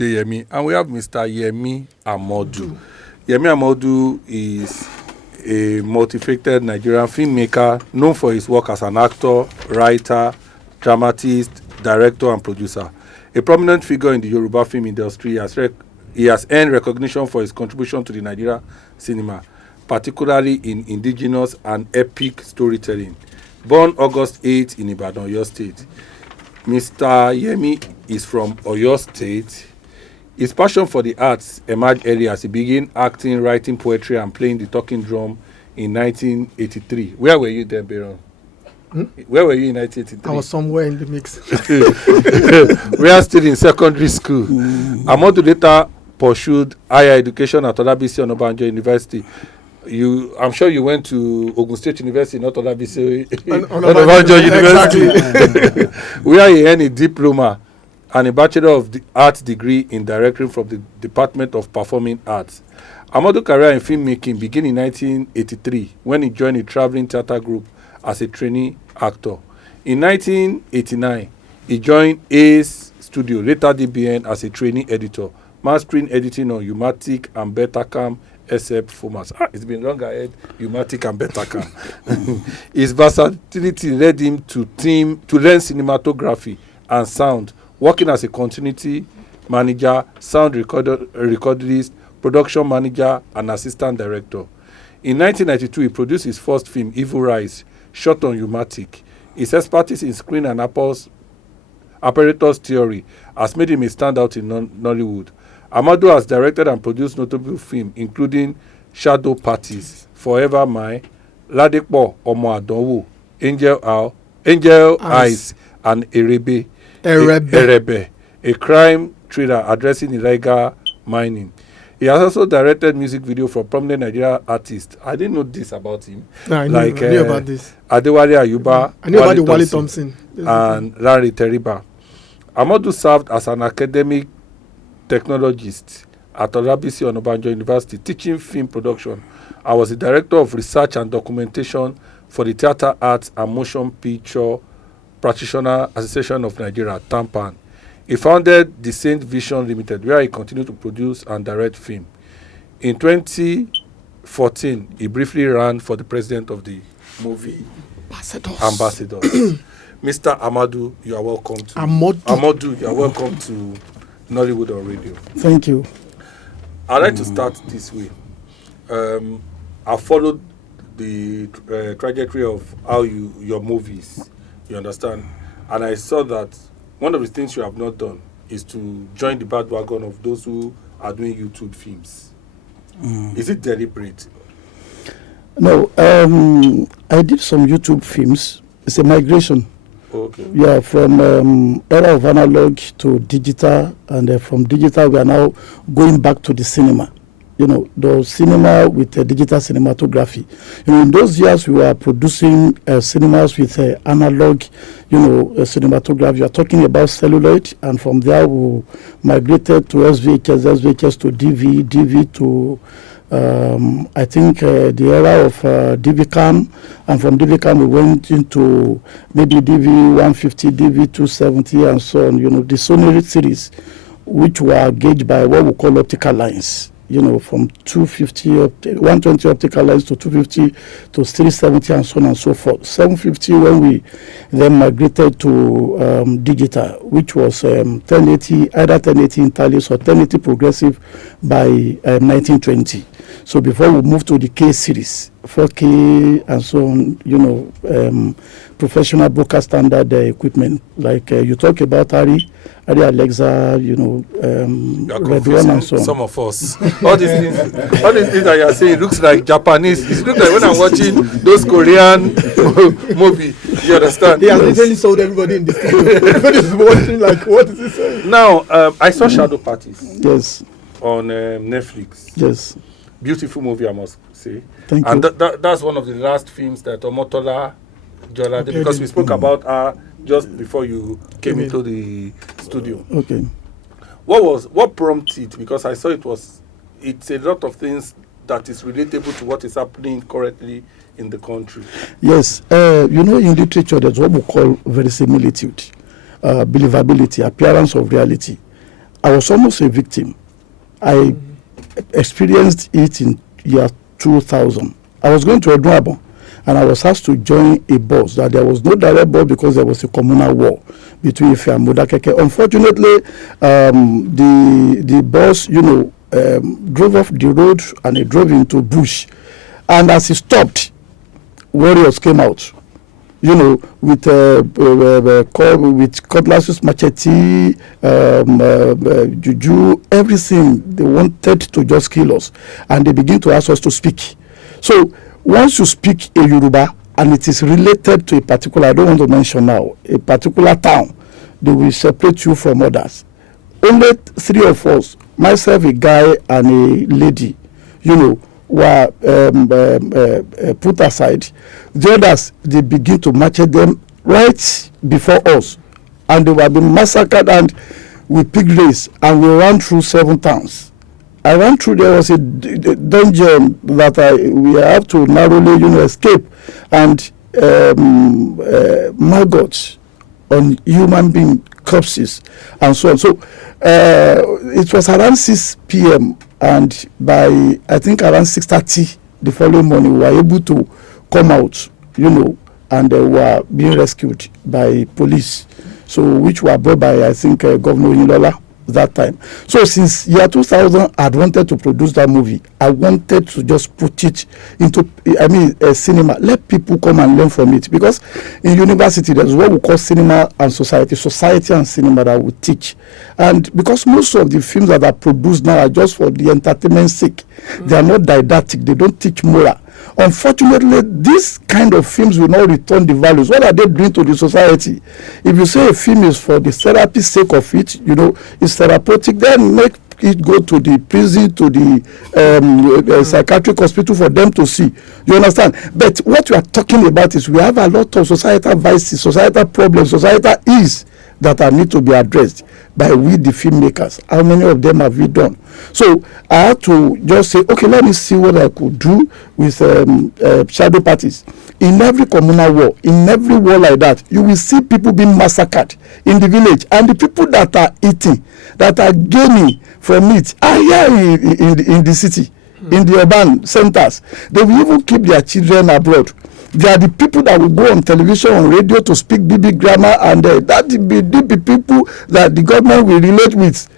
Day Yemi, and we have Mr. Yemi Amodu. Yemi Amodu is a multifaceted Nigerian filmmaker known for his work as an actor, writer, dramatist, director, and producer. A prominent figure in the Yoruba film industry, he has earned recognition for his contribution to the Nigerian cinema, particularly in indigenous and epic storytelling. Born August 8 in Ibadan, Oyo State, Mr. Yemi is from Oyo State. His passion for the arts emerged early as he began acting, writing poetry, and playing the talking drum in 1983. Where were you then, Baron? Where were you in 1983? I was somewhere in the mix. We are still in secondary school. Amodu later pursued higher education at Olabisi Onabanjo University. I'm sure you went to Ogun State University, not Olabisi Onabanjo University, where he earned a diploma and a Bachelor of Arts degree in directing from the Department of Performing Arts. Amodu's career in filmmaking began in 1983 when he joined a traveling theatre group as a trainee actor. In 1989, he joined Ace Studio, later DBN, as a trainee editor, mastering editing on Umatic and Betacam SF formats. It's been long ahead, Umatic and Betacam. His versatility led him to learn cinematography and sound, working as a continuity manager, sound recordist, production manager, and assistant director. In 1992, he produced his first film, Evil Rise, shot on Umatic. His expertise in screen and apparatus theory has made him a standout in Nollywood. Amodu has directed and produced notable films, including Shadow Parties, Forever Mine, Ladipo Omo Adonwo, Angel Eyes, and Erebe, a crime thriller addressing illegal mining. He has also directed music video for prominent Nigerian artists. I didn't know this about him. No, I knew about this. Adewale Ayuba, I knew about the Wale Thompson, and Larry Teriba. Amodu served as an academic technologist at Olabisi Onabanjo University, teaching film production. I was the director of research and documentation for the Theatre Arts and Motion Picture Practitioner Association of Nigeria, TAMPAN. He founded the Saint Vision Limited, where he continued to produce and direct film. In 2014, he briefly ran for the president of the movie Ambassadors. Mr. Amodu, you are welcome to Amodu, you are welcome to Nollywood on Radio. Thank you. I'd like to start this way. I followed the trajectory of how your movies, you understand, and I saw that one of the things you have not done is to join the bandwagon of those who are doing YouTube films. Is it deliberate? No, I did some YouTube films. It's a migration. Okay. Yeah, from era of analog to digital, and from digital we are now going back to the cinema. You know, the cinema with digital cinematography. You know, in those years we were producing cinemas with analog, cinematography. You are talking about celluloid, and from there we migrated to SVHS to DV to I think the era of DV-CAM, and from DV-CAM we went into maybe DV-150, DV-270, and so on. You know, the Sony series, which were gauged by what we call optical lines. You know, from 120 optical lines to 250 to 370, and so on and so forth. 750 when we then migrated to digital, which was 1080, either 1080 Intalis or 1080 progressive by 1920. So before we moved to the K series, 4K and so on, professional broadcast standard equipment. Like you talk about Ari Alexa, Red One and so on. Some of us. all these things that you are saying, it looks like Japanese. It looks like when I'm watching those Korean movie. You understand? He has literally sold everybody in this country. Everybody's watching like, what is he saying? Now, I saw Shadow Parties. Yes. On Netflix. Yes. Beautiful movie, I must say. Thank you. And that's one of the last films that Omotola Jola did, because we spoke about her just before you came into the studio. Okay. What prompted? Because I saw it's a lot of things that is relatable to what is happening currently in the country. Yes. In literature, there's what we call verisimilitude, believability, appearance of reality. I was almost a victim. I experienced it in year 2000. I was going to Edwabo, and I was asked to join a bus. That there was no direct bus because there was a communal war between Ife and Modakeke. Unfortunately, the bus, drove off the road and it drove into bush. And as he stopped, warriors came out, with cutlasses, machete, juju, everything. They wanted to just kill us, and they begin to ask us to speak. So once you speak a Yoruba and it is related to a particular, I don't want to mention now, a particular town, they will separate you from others. Only 3 of us, myself, a guy, and a lady, were put aside. The others, they begin to machete them right before us, and they were being massacred, and we picked race, and we ran through 7 towns. I ran through, there was a dungeon that we have to narrowly, escape, and maggots on human being corpses and so on. So it was around 6 p.m. and by I think around 6:30 the following morning we were able to come out, and they were being rescued by police. So which were brought by I think Governor Oyinlola that time. So since year 2000, I wanted to produce that movie. I wanted to just put it into, a cinema. Let people come and learn from it. Because in university, there's what we call cinema and society and cinema that we teach. And because most of the films that are produced now are just for the entertainment sake, they are not didactic. They don't teach moral. Unfortunately, these kind of films will not return the values. What are they doing to the society? If you say a film is for the therapy sake of it, it's therapeutic, then make it go to the prison, to the psychiatric hospital for them to see. You understand? But what we are talking about is we have a lot of societal vices, societal problems, societal ills that need to be addressed by we, the filmmakers. How many of them have we done? So I had to just say, okay, let me see what I could do with shadow parties. In every communal war, in every war like that, you will see people being massacred in the village. And the people that are eating, that are gaining from it, are here in the city, in the urban centers. They will even keep their children abroad. They are the people that will go on television, on radio to speak BB grammar, and that will be people that the government will relate with.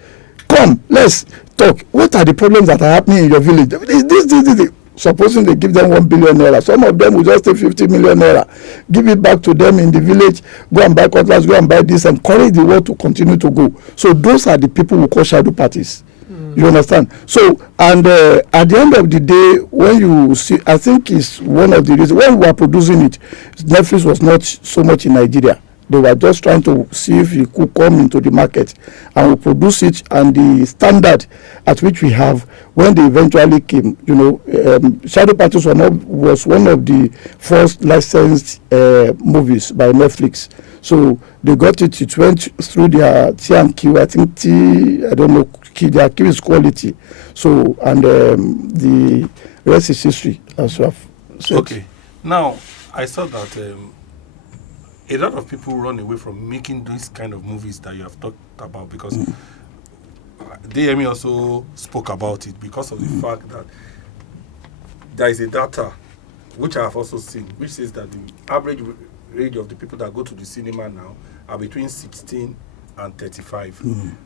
Come, let's talk. What are the problems that are happening in your village? This. Supposing they give them 1 billion naira, some of them will just take 50 million naira, give it back to them in the village, go and buy cutlass, go and buy this, and encourage the world to continue to go. So those are the people who call shadow parties. You understand? So, and at the end of the day, when you see, I think it's one of the reasons, when we were producing it, Netflix was not so much in Nigeria. They were just trying to see if it could come into the market, and we produce it, and the standard at which we have, when they eventually came, Shadow Parties was one of the first licensed movies by Netflix. So they got it, it went through their T and Q, I think their Q is quality. So, and the rest is history, as you have said. Okay. Now, I saw that a lot of people run away from making these kind of movies that you have talked about because Yemi also spoke about it because of the fact that there is a data, which I have also seen, which says that the average age of the people that go to the cinema now are between 16 and 35.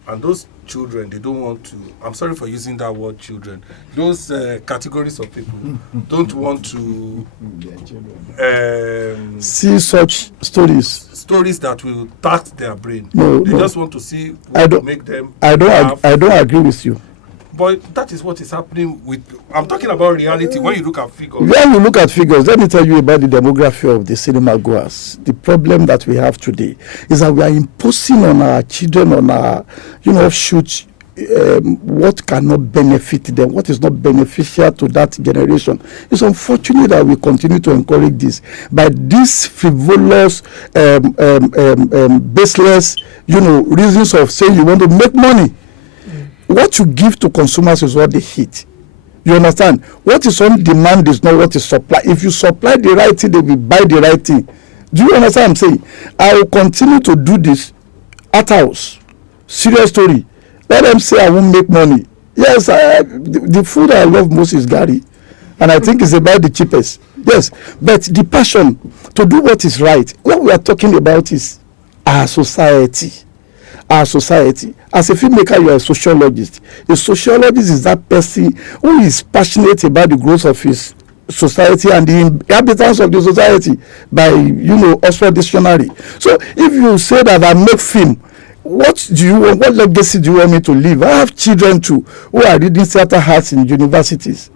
And those children, they don't want to, I'm sorry for using that word children, those categories of people don't want to see such stories that will tax their brain. They just want to see what will make them I don't agree with you. But that is what is happening with, I'm talking about reality. When you look at figures. When you look at figures, let me tell you about the demography of the cinema goers. The problem that we have today is that we are imposing on our children, on our, offshoots, what cannot benefit them, what is not beneficial to that generation. It's unfortunate that we continue to encourage this. But these frivolous, baseless, reasons of saying you want to make money. What you give to consumers is what they hit. You understand? What is on demand is not what is supply. If you supply the right thing, they will buy the right thing. Do you understand what I'm saying? I will continue to do this at house. Serious story. Let them say I won't make money. Yes, the food I love most is Gary, and I think it's about the cheapest. Yes, but the passion to do what is right. What we are talking about is our society. Our society. As a filmmaker, you are a sociologist. A sociologist is that person who is passionate about the growth of his society and the inhabitants of the society by, Oxford Dictionary. So if you say that I make film, what do you want? What legacy do you want me to leave? I have children too who are reading theater arts in universities.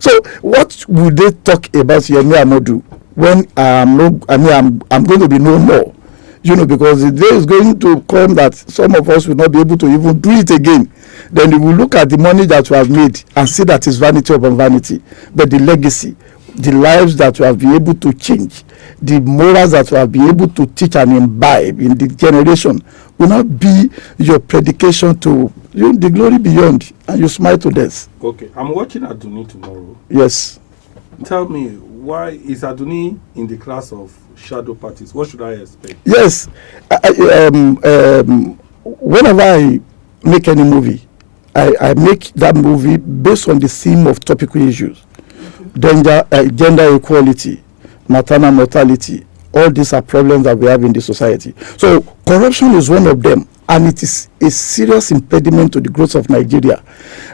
So what would they talk about Yemi Amodu when I'm going to be no more? Because the day is going to come that some of us will not be able to even do it again. Then we will look at the money that we have made and see that it's vanity upon vanity. But the legacy, the lives that we have been able to change, the morals that we have been able to teach and imbibe in the generation will not be your predication to the glory beyond, and you smile to death. Okay, I'm watching Aduni tomorrow. Yes. Tell me, why is Aduni in the class of shadow parties? What should I expect? Yes. Whenever I make any movie, I make that movie based on the theme of topical issues. Gender equality, maternal mortality. All these are problems that we have in the society. So corruption is one of them, and it is a serious impediment to the growth of Nigeria.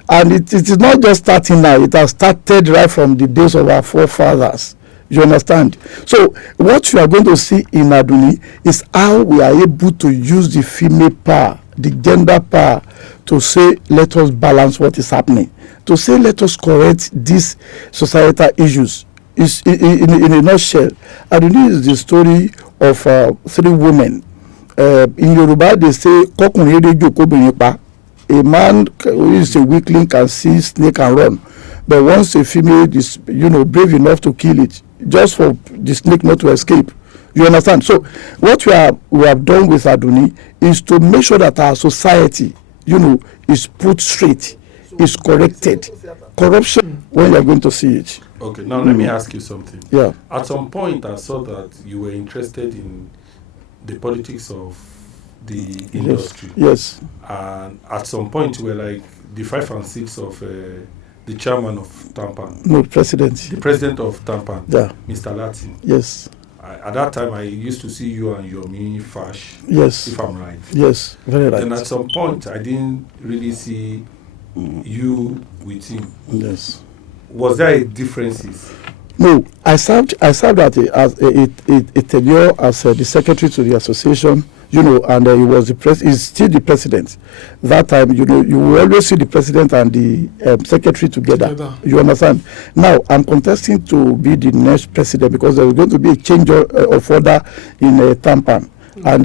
And it is not just starting now. It has started right from the days of our forefathers. You understand? So what you are going to see in Aduni is how we are able to use the female power, the gender power, to say, let us balance what is happening. To say, let us correct these societal issues. Is in a nutshell, Aduni is the story of 3 women. In Yoruba, they say, a man who is a weakling can see snake and run. But once a female is, brave enough to kill it, just for the snake not to escape. You understand? So what we have done with Aduni is to make sure that our society, is put straight, is corrected. Corruption, when you are going to see it. Okay, now let me ask you something. Yeah. At some point, I saw that you were interested in the politics of the industry. Yes. And at some point, you were like the 5 and 6 of the chairman of Tampan. No, president. The president of Tampan. Yeah. Mr. Latin. Yes. At that time, I used to see you and Yomi Fash. Yes. If I'm right. Yes, very right. Then at some point, I didn't really see you with him. Yes. Was there differences? No, I served as a tenure as the secretary to the association, and he was he's still the president. That time, you will always see the president and the secretary together. You understand? Now, I'm contesting to be the next president because there is going to be a change of order in Tampan. And,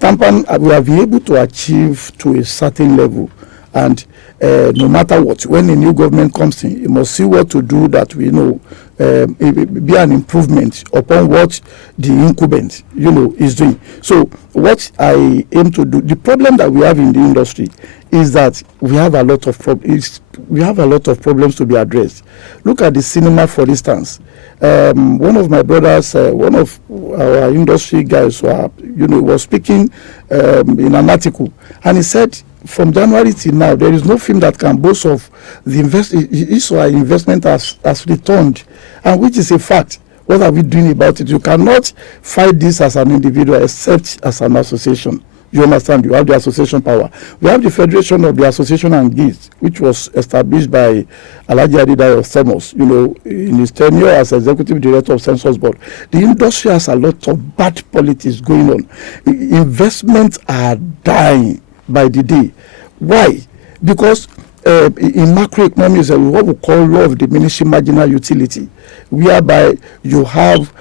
Tampan, we have been able to achieve to a certain level. And no matter what, when a new government comes in, you must see what to do that we know be an improvement upon what the incumbent, is doing. So what I aim to do, the problem that we have in the industry is that we have a lot of problems to be addressed. Look at the cinema, for instance. One of my brothers, one of our industry guys, was speaking in an article, and he said, from January till now, there is no film that can boast of the investment has returned, and which is a fact. What are we doing about it? You cannot fight this as an individual except as an association. You understand? You have the association power. We have the Federation of the Association and Guilds, which was established by Alhaji Adedayo Thomas, in his tenure as executive director of Census Board. The industry has a lot of bad politics going on. Investments are dying by the day. Why? Because in macroeconomics, what we call law of diminishing marginal utility, whereby you have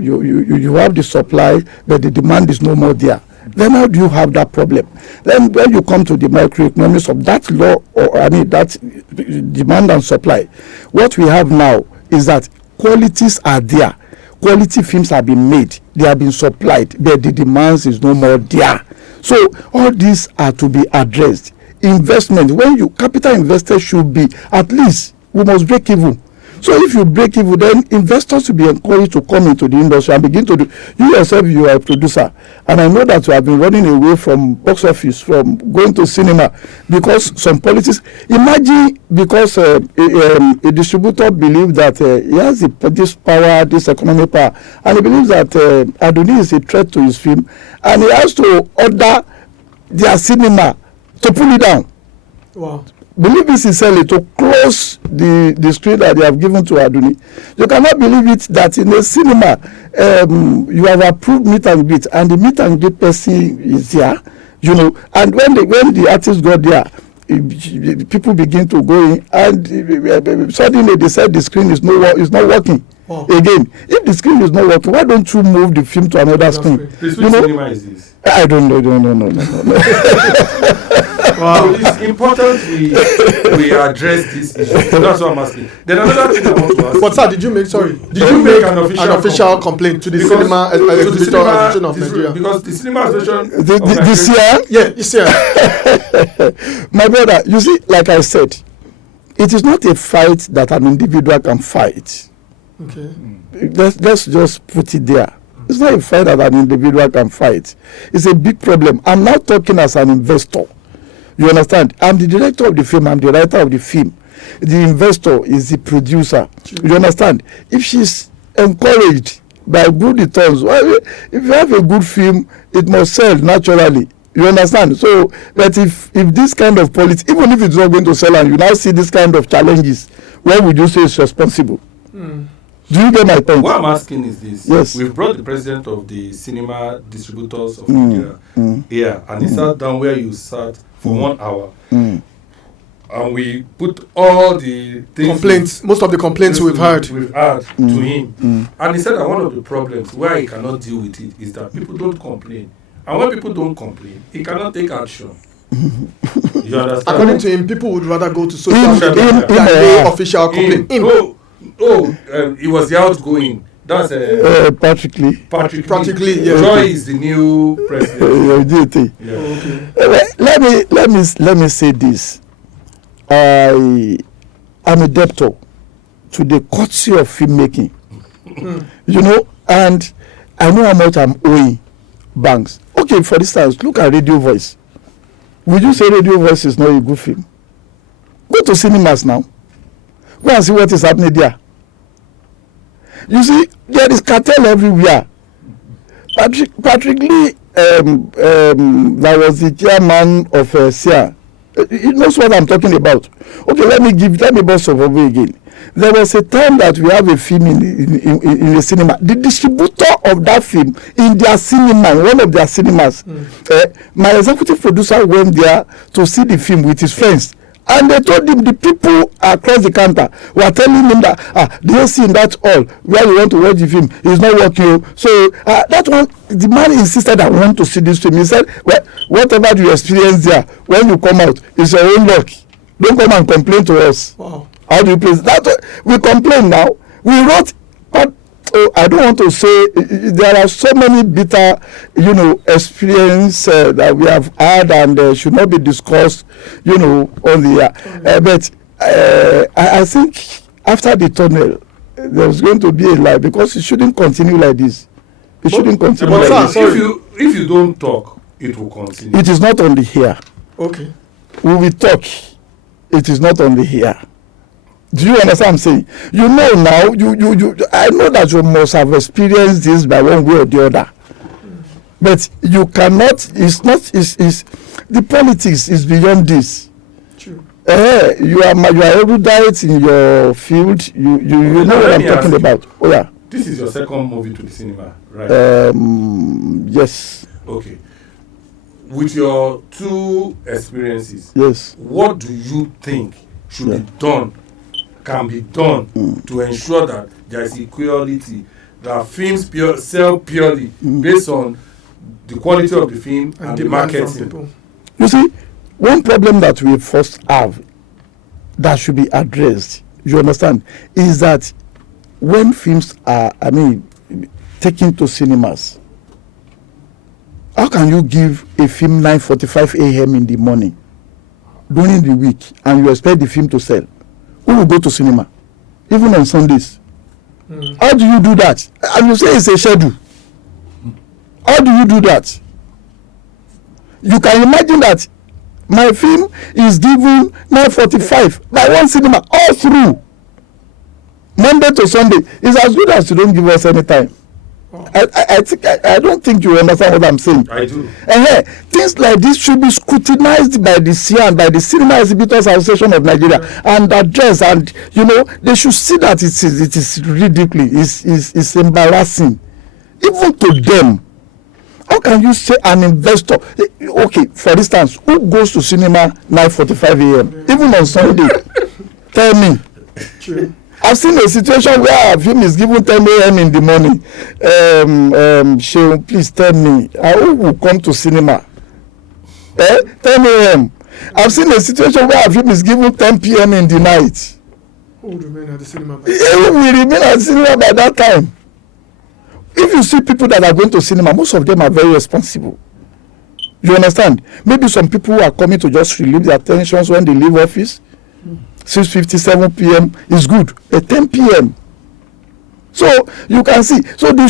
you have the supply, but the demand is no more there. Then how do you have that problem? Then when you come to the microeconomics of that law, that demand and supply, what we have now is that qualities are there. Quality films have been made, they have been supplied, but the demands is no more there. So all these are to be addressed. Investment, when capital investors should be, at least we must break even. So if you break even, then investors will be encouraged to come into the industry and begin to do. You yourself, you are a producer, and I know that you have been running away from box office, from going to cinema, because some politics. Imagine because a distributor believes that he has this power, this economic power, and he believes that Adoni is a threat to his film, and he has to order their cinema to pull it down. Wow. Believe me sincerely, to close the screen that they have given to Adoni. You cannot believe it that in a cinema you have approved meet and greet, and the meet and greet person is there, you know, and when the artist got there, people begin to go in, and suddenly they said the screen is not working. Wow. Again, if the screen is not working, why don't you move the film to another screen? Which cinema is this? I don't know. Wow. So it's important we address this issue. That's what I'm asking. Then another thing I want to ask. But sir, did you make an official complaint to the Cinema Exhibitor Association of Nigeria? Because the Cinema Association this year? Yeah, this year. My brother, you see, like I said, it is not a fight that an individual can fight. Okay. Let's just put it there. It's not a fight that an individual can fight. It's a big problem. I'm now talking as an investor. You understand? I'm the director of the film. I'm the writer of the film. The investor is the producer. True. You understand? If she's encouraged by good returns, well, if you have a good film, it must sell naturally. You understand? So, but if this kind of politics, even if it's not going to sell, and you now see this kind of challenges, what would you say is responsible? Do you get my point? What I'm asking is this. Yes. We've brought the president of the Cinema Distributors of Nigeria here, and he sat down where you sat for 1 hour. And we put all the complaints, most of the complaints we've heard to him. And he said that one of the problems why he cannot deal with it is that people don't complain. And when people don't complain, he cannot take action. You understand? According to him, people would rather go to social media than the official complaint. He was the outgoing. That's Patrick Lee. Patrick Lee. Yeah. Joy is the new president. Let me say this. I am a debtor to the courtesy of filmmaking. You know, and I know how much I'm owing banks. Okay, for instance, look at Radio Voice. Would you say Radio Voice is not a good film? Go to cinemas now. Go and see what is happening there. You see, there is cartel everywhere. Patrick Lee, that was the chairman of SIA. He knows what I'm talking about. Okay, let me bust over again. There was a time that we have a film in the cinema. The distributor of that film in their cinema, one of their cinemas, my executive producer went there to see the film with his friends. And they told him the people across the counter were telling him that the AC in that hall where you want to watch the film is not working. So that one, the man insisted, I want to see this film. He said, well, whatever you experience there, when you come out, it's your own luck. Don't come and complain to us. Wow. How do you place that? We complain now. We wrote, but I don't want to say, there are so many bitter, experience that we have had and should not be discussed, on the air. But I think after the tunnel, there's going to be a light, because it shouldn't continue like this. It shouldn't continue like this. If you don't talk, it will continue. It is not on the here. Okay. We will talk. It is not on the here. Do you understand what I'm saying? You know now, I know that you must have experienced this by one way or the other. But you cannot, the politics is beyond this. True. You are erudite in your field. You know what I'm talking about. Oh yeah. This is your second movie to the cinema, right? Yes. Okay. With your two experiences, yes, what do you think should be done, can be done to ensure that there is equality, that films sell purely based on the quality of the film and the marketing? You see, one problem that we first have that should be addressed, you understand, is that when films are, taken to cinemas, how can you give a film 9:45 a.m. in the morning during the week and you expect the film to sell? Who will go to cinema? even on Sundays. How do you do that? And you say it's a schedule. How do you do that? You can imagine that my film is given 9:45 by one cinema all through Monday to Sunday. It's as good as you don't give us any time. I don't think you understand what I'm saying. I do. Things like this should be scrutinized by the CIAN, by the Cinema Exhibitors Association of Nigeria, and addressed. And they should see that it is ridiculous. It's embarrassing, even to them. How can you say an investor? Okay, for instance, who goes to cinema 9:45 a.m. even on Sunday? Tell me. True. I've seen a situation where a film is given 10 a.m. in the morning. Sheon, please tell me, who will come to cinema? 10 a.m. I've seen a situation where a film is given 10 p.m. in the night. Who would remain at the cinema? Who will remain at the cinema by that time? If you see people that are going to cinema, most of them are very responsible. You understand? Maybe some people who are coming to just relieve their tensions when they leave office. 6:57 p.m. is good. At 10 p.m. So you can see. So the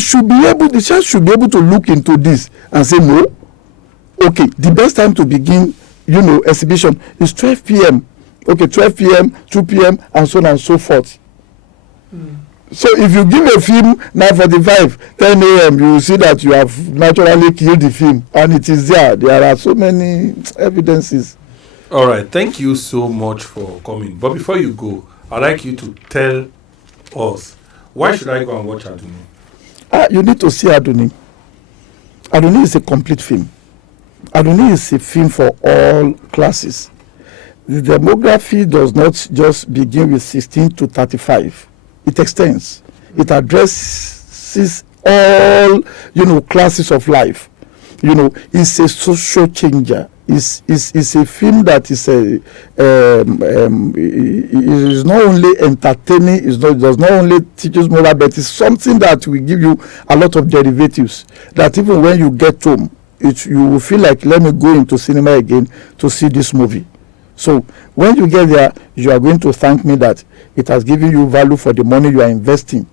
church should be able to look into this and say no. Okay, the best time to begin, exhibition is 12 p.m. Okay, 12 p.m., 2 p.m., and so on and so forth. So if you give a film 9:45, 10 a.m., you will see that you have naturally killed the film, and it is there. There are so many evidences. All right, thank you so much for coming. But before you go, I'd like you to tell us, why should I go and watch Aduni? You need to see Aduni. Aduni is a complete film. Aduni is a film for all classes. The demography does not just begin with 16 to 35. It extends. It addresses all, classes of life. It's a social changer. It's a film that is is not only entertaining, it does not only teach us moral, but it's something that will give you a lot of derivatives that even when you get home, you will feel like, let me go into cinema again to see this movie. So when you get there, you are going to thank me that it has given you value for the money you are investing,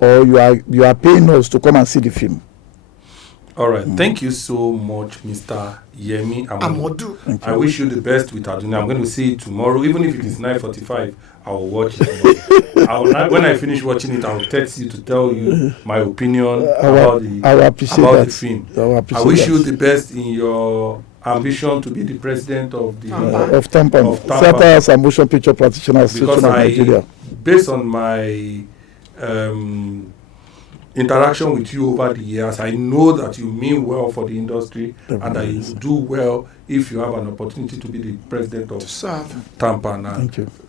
or you are paying us to come and see the film. All right. Thank you so much, Mr. Yemi Amodu. I wish you the best with Aduni. I'm going to see it tomorrow. Even if it is 9:45, I will watch it. When I finish watching it, I will text you to tell you my opinion about the film. I wish you the best in your ambition to be the president of the of TAMPAN, Theatres and Motion Picture Practitioners Association of Nigeria. Based on my interaction with you over the years, I know that you mean well for the industry, and that you do well if you have an opportunity to be the president of TAMPAN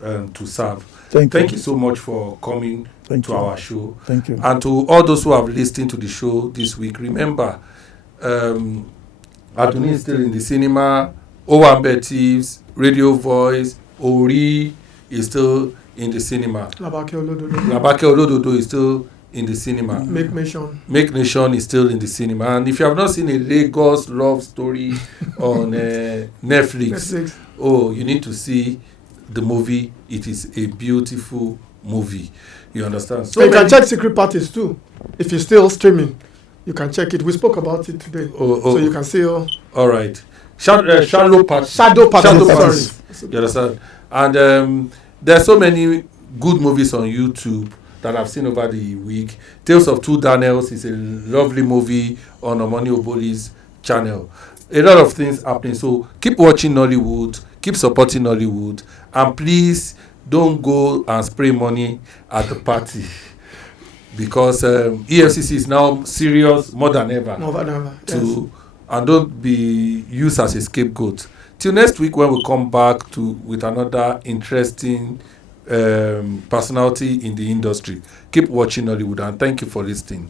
and to serve. Thank you so much for coming to our show. Thank you. And to all those who have listened to the show this week, remember, Aduni is still in the cinema, Owambe Thieves, Radio Voice, Ori is still in the cinema. Labake Olododo is still in the cinema. Make Nation is still in the cinema. And if you have not seen a Lagos love story on Netflix, you need to see the movie. It is a beautiful movie. You understand? So you can check Secret Parties too. If you're still streaming, you can check it. We spoke about it today. So you can see all right. Shadow Parties. You understand? And there's so many good movies on YouTube that I've seen over the week. Tales of Two Daniels is a lovely movie on Omoni Oboli's channel. A lot of things happening. So keep watching Nollywood, keep supporting Nollywood, and please don't go and spray money at the party, because EFCC is now serious more than ever. And don't be used as a scapegoat. Till next week when we come back with another interesting personality in the industry. Keep watching Nollywood, and thank you for listening.